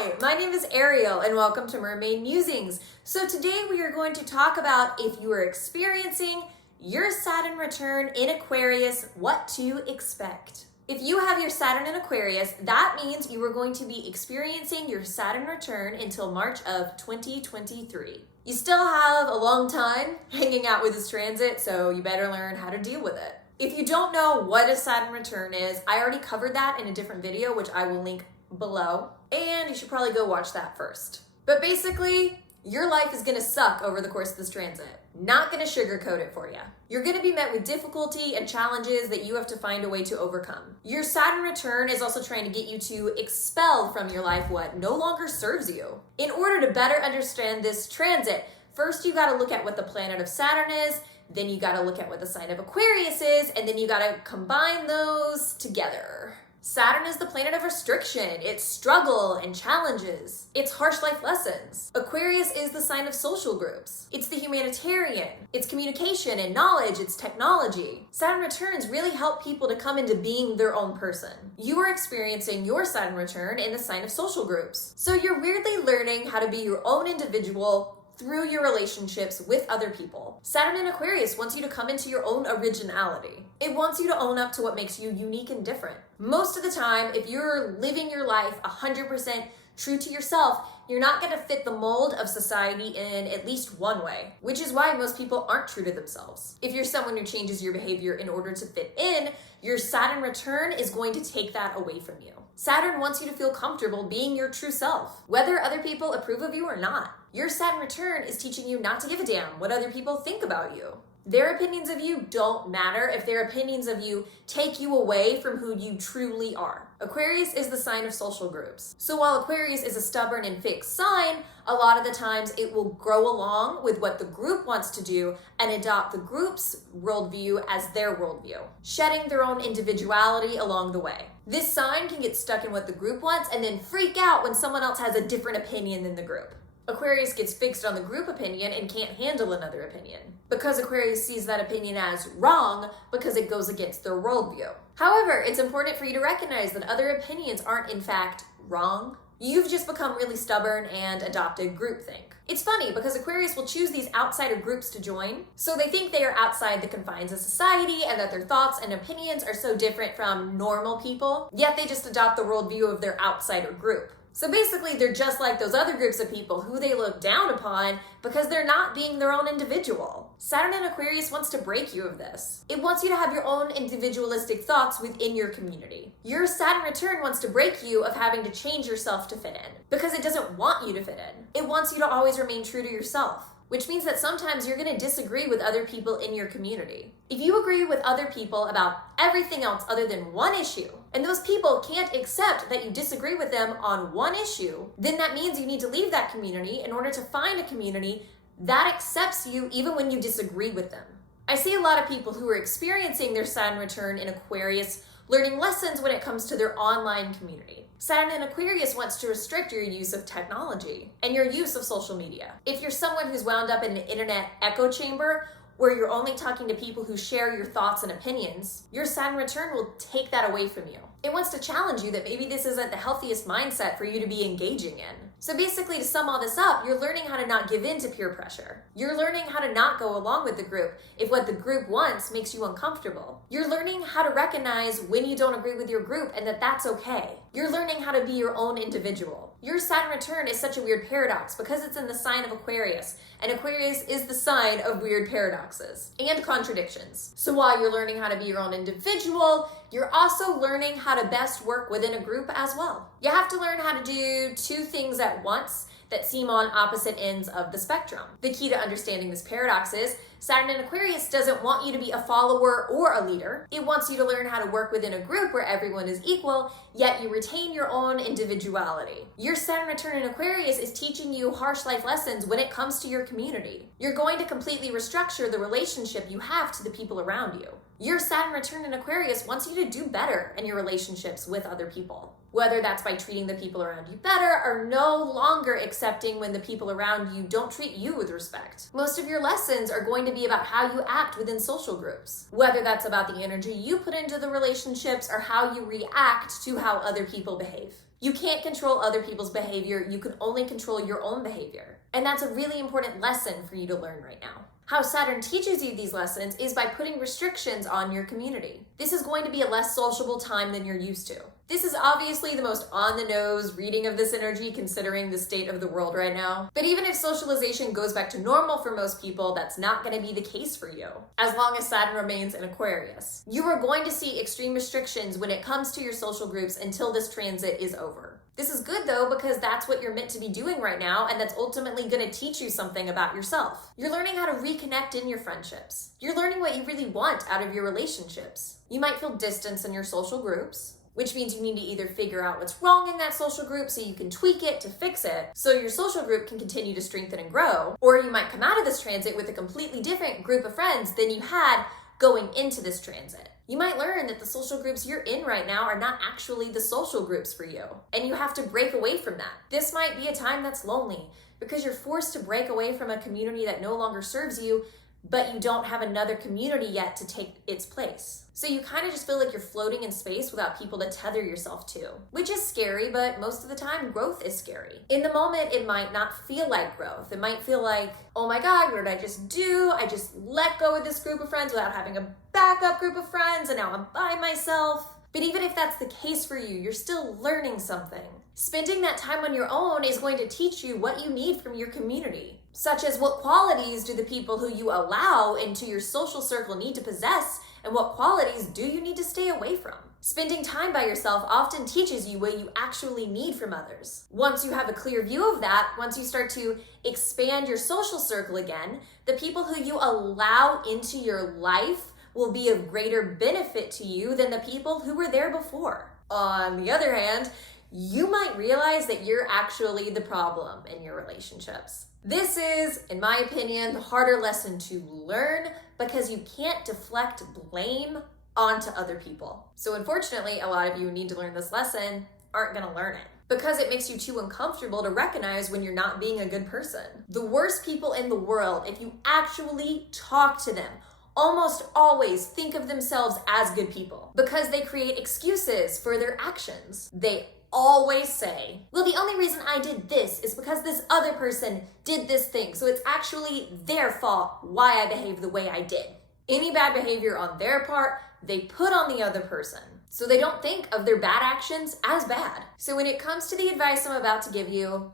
Hi, my name is Ariel and welcome to Mermaid Musings. So today we are going to talk about if you are experiencing your Saturn return in Aquarius, what to expect. If you have your Saturn in Aquarius, that means you are going to be experiencing your Saturn return until March of 2023. You still have a long time hanging out with this transit, so you better learn how to deal with it. If you don't know what a Saturn return is, I already covered that in a different video, which I will link below, and you should probably go watch that first. But basically, your life is gonna suck over the course of this transit. Not gonna sugarcoat it for you. You're gonna be met with difficulty and challenges that you have to find a way to overcome. Your Saturn return is also trying to get you to expel from your life what no longer serves you. In order to better understand this transit, first you gotta look at what the planet of Saturn is, then you gotta look at what the sign of Aquarius is, and then you gotta combine those together. Saturn is the planet of restriction, it's struggle and challenges, it's harsh life lessons. Aquarius is the sign of social groups, it's the humanitarian, it's communication and knowledge, it's technology. Saturn returns really help people to come into being their own person. You are experiencing your Saturn return in the sign of social groups. So you're weirdly learning how to be your own individual through your relationships with other people. Saturn in Aquarius wants you to come into your own originality. It wants you to own up to what makes you unique and different. Most of the time, if you're living your life 100% true to yourself, you're not gonna fit the mold of society in at least one way, which is why most people aren't true to themselves. If you're someone who changes your behavior in order to fit in, your Saturn return is going to take that away from you. Saturn wants you to feel comfortable being your true self, whether other people approve of you or not. Your Saturn return is teaching you not to give a damn what other people think about you. Their opinions of you don't matter if their opinions of you take you away from who you truly are. Aquarius is the sign of social groups. So while Aquarius is a stubborn and fixed sign, a lot of the times it will grow along with what the group wants to do and adopt the group's worldview as their worldview, shedding their own individuality along the way. This sign can get stuck in what the group wants and then freak out when someone else has a different opinion than the group. Aquarius gets fixed on the group opinion and can't handle another opinion, because Aquarius sees that opinion as wrong because it goes against their worldview. However, it's important for you to recognize that other opinions aren't in fact wrong. You've just become really stubborn and adopted groupthink. It's funny because Aquarius will choose these outsider groups to join, so they think they are outside the confines of society and that their thoughts and opinions are so different from normal people, yet they just adopt the worldview of their outsider group. So basically, they're just like those other groups of people who they look down upon because they're not being their own individual. Saturn in Aquarius wants to break you of this. It wants you to have your own individualistic thoughts within your community. Your Saturn return wants to break you of having to change yourself to fit in, because it doesn't want you to fit in. It wants you to always remain true to yourself, which means that sometimes you're going to disagree with other people in your community. If you agree with other people about everything else other than one issue, and those people can't accept that you disagree with them on one issue, then that means you need to leave that community in order to find a community that accepts you even when you disagree with them. I see a lot of people who are experiencing their Saturn return in Aquarius learning lessons when it comes to their online community. Saturn in Aquarius wants to restrict your use of technology and your use of social media. If you're someone who's wound up in an internet echo chamber where you're only talking to people who share your thoughts and opinions, your Saturn return will take that away from you. It wants to challenge you that maybe this isn't the healthiest mindset for you to be engaging in. So basically, to sum all this up, you're learning how to not give in to peer pressure. You're learning how to not go along with the group if what the group wants makes you uncomfortable. You're learning how to recognize when you don't agree with your group and that that's okay. You're learning how to be your own individual. Your Saturn return is such a weird paradox because it's in the sign of Aquarius, and Aquarius is the sign of weird paradoxes and contradictions. So while you're learning how to be your own individual, you're also learning how to best work within a group as well. You have to learn how to do two things at once that seem on opposite ends of the spectrum. The key to understanding this paradox is Saturn in Aquarius doesn't want you to be a follower or a leader. It wants you to learn how to work within a group where everyone is equal, yet you retain your own individuality. Your Saturn return in Aquarius is teaching you harsh life lessons when it comes to your community. You're going to completely restructure the relationship you have to the people around you. Your Saturn return in Aquarius wants you to do better in your relationships with other people. Whether that's by treating the people around you better or no longer accepting when the people around you don't treat you with respect. Most of your lessons are going to be about how you act within social groups. Whether that's about the energy you put into the relationships or how you react to how other people behave. You can't control other people's behavior, you can only control your own behavior. And that's a really important lesson for you to learn right now. How Saturn teaches you these lessons is by putting restrictions on your community. This is going to be a less sociable time than you're used to. This is obviously the most on-the-nose reading of this energy considering the state of the world right now. But even if socialization goes back to normal for most people, that's not going to be the case for you, as long as Saturn remains in Aquarius. You are going to see extreme restrictions when it comes to your social groups until this transit is over. This is good though, because that's what you're meant to be doing right now, and that's ultimately going to teach you something about yourself. You're learning how to reconnect in your friendships. You're learning what you really want out of your relationships. You might feel distance in your social groups, which means you need to either figure out what's wrong in that social group so you can tweak it to fix it so your social group can continue to strengthen and grow, or you might come out of this transit with a completely different group of friends than you had going into this transit. You might learn that the social groups you're in right now are not actually the social groups for you, and you have to break away from that. This might be a time that's lonely because you're forced to break away from a community that no longer serves you, but you don't have another community yet to take its place. So you kind of just feel like you're floating in space without people to tether yourself to, which is scary, but most of the time growth is scary. In the moment, it might not feel like growth. It might feel like, oh my God, what did I just do? I just let go of this group of friends without having a backup group of friends, and now I'm by myself. But even if that's the case for you, you're still learning something. Spending that time on your own is going to teach you what you need from your community, such as what qualities do the people who you allow into your social circle need to possess, and what qualities do you need to stay away from. Spending time by yourself often teaches you what you actually need from others. Once you have a clear view of that, once you start to expand your social circle again, the people who you allow into your life will be of greater benefit to you than the people who were there before. On the other hand, you might realize that you're actually the problem in your relationships. This is, in my opinion, the harder lesson to learn because you can't deflect blame onto other people. So unfortunately, a lot of you who need to learn this lesson aren't gonna learn it because it makes you too uncomfortable to recognize when you're not being a good person. The worst people in the world, if you actually talk to them, almost always think of themselves as good people because they create excuses for their actions. They always say, well, the only reason I did this is because this other person did this thing, so it's actually their fault why I behaved the way I did. Any bad behavior on their part, they put on the other person. So they don't think of their bad actions as bad. So when it comes to the advice I'm about to give you,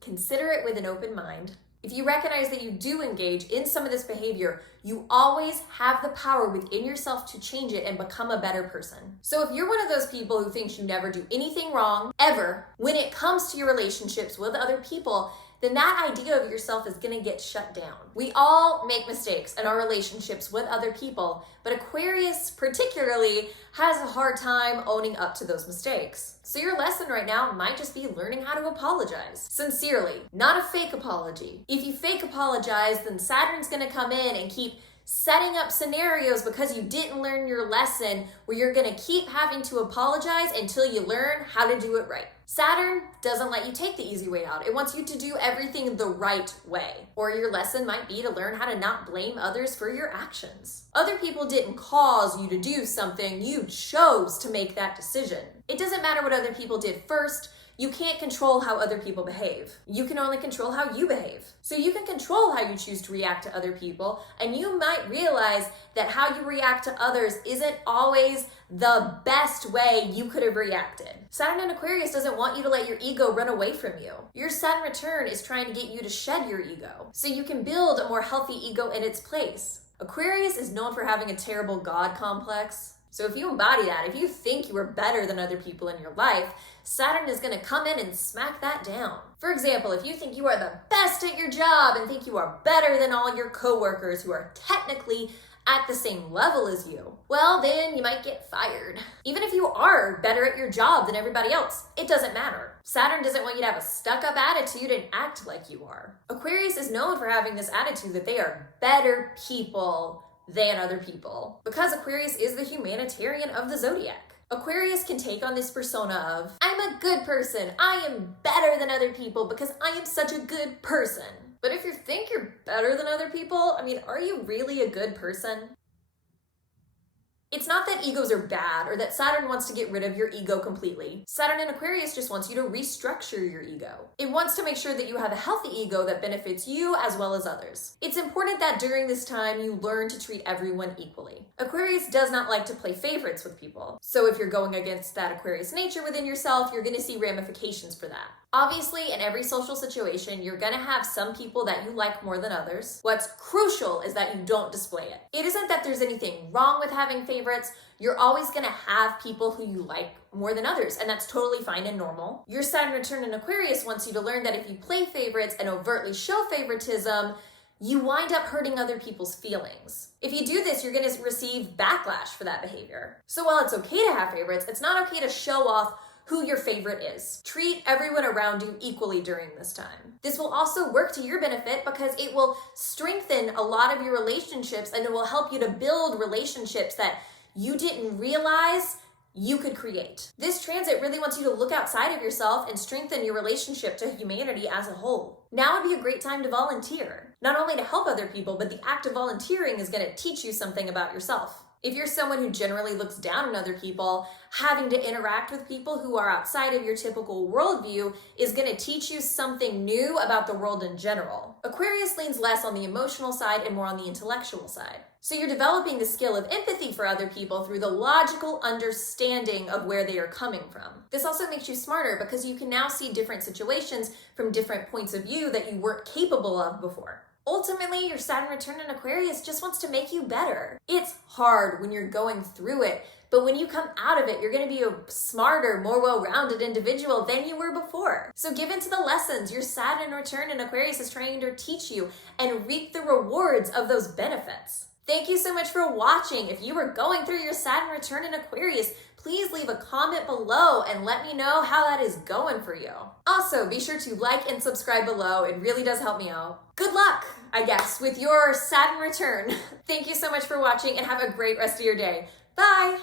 consider it with an open mind. If you recognize that you do engage in some of this behavior, you always have the power within yourself to change it and become a better person. So if you're one of those people who thinks you never do anything wrong, ever, when it comes to your relationships with other people, then that idea of yourself is gonna get shut down. We all make mistakes in our relationships with other people, but Aquarius particularly has a hard time owning up to those mistakes. So your lesson right now might just be learning how to apologize. Sincerely, not a fake apology. If you fake apologize, then Saturn's gonna come in and keep setting up scenarios because you didn't learn your lesson where you're gonna keep having to apologize until you learn how to do it right. Saturn doesn't let you take the easy way out. It wants you to do everything the right way. Or your lesson might be to learn how to not blame others for your actions. Other people didn't cause you to do something, you chose to make that decision. It doesn't matter what other people did first. You can't control how other people behave. You can only control how you behave. So you can control how you choose to react to other people, and you might realize that how you react to others isn't always the best way you could have reacted. Saturn and Aquarius doesn't want you to let your ego run away from you. Your Saturn return is trying to get you to shed your ego so you can build a more healthy ego in its place. Aquarius is known for having a terrible God complex. So if you embody that, if you think you are better than other people in your life, Saturn is going to come in and smack that down. For example, if you think you are the best at your job and think you are better than all your coworkers who are technically at the same level as you, well, then you might get fired. Even if you are better at your job than everybody else, it doesn't matter. Saturn doesn't want you to have a stuck-up attitude and act like you are. Aquarius is known for having this attitude that they are better people than other people, because Aquarius is the humanitarian of the zodiac. Aquarius can take on this persona of, I'm a good person, I am better than other people because I am such a good person. But if you think you're better than other people, I mean, are you really a good person? It's not that egos are bad or that Saturn wants to get rid of your ego completely. Saturn in Aquarius just wants you to restructure your ego. It wants to make sure that you have a healthy ego that benefits you as well as others. It's important that during this time you learn to treat everyone equally. Aquarius does not like to play favorites with people. So if you're going against that Aquarius nature within yourself, you're going to see ramifications for that. Obviously, in every social situation, you're gonna have some people that you like more than others. What's crucial is that you don't display it. It isn't that there's anything wrong with having favorites. You're always gonna have people who you like more than others, and that's totally fine and normal. Your Saturn return in Aquarius wants you to learn that if you play favorites and overtly show favoritism, you wind up hurting other people's feelings. If you do this, you're gonna receive backlash for that behavior. So while it's okay to have favorites, it's not okay to show off who your favorite is. Treat everyone around you equally during this time. This will also work to your benefit because it will strengthen a lot of your relationships and it will help you to build relationships that you didn't realize you could create. This transit really wants you to look outside of yourself and strengthen your relationship to humanity as a whole. Now would be a great time to volunteer. Not only to help other people, but the act of volunteering is going to teach you something about yourself. If you're someone who generally looks down on other people, having to interact with people who are outside of your typical worldview is going to teach you something new about the world in general. Aquarius leans less on the emotional side and more on the intellectual side. So you're developing the skill of empathy for other people through the logical understanding of where they are coming from. This also makes you smarter because you can now see different situations from different points of view that you weren't capable of before. Ultimately, your Saturn return in Aquarius just wants to make you better. It's hard when you're going through it, but when you come out of it, you're going to be a smarter, more well-rounded individual than you were before. So give into the lessons your Saturn return in Aquarius is trying to teach you and reap the rewards of those benefits. Thank you so much for watching. If you are going through your Saturn return in Aquarius, please leave a comment below and let me know how that is going for you. Also, be sure to like and subscribe below. It really does help me out. Good luck, I guess, with your Saturn return. Thank you so much for watching and have a great rest of your day. Bye!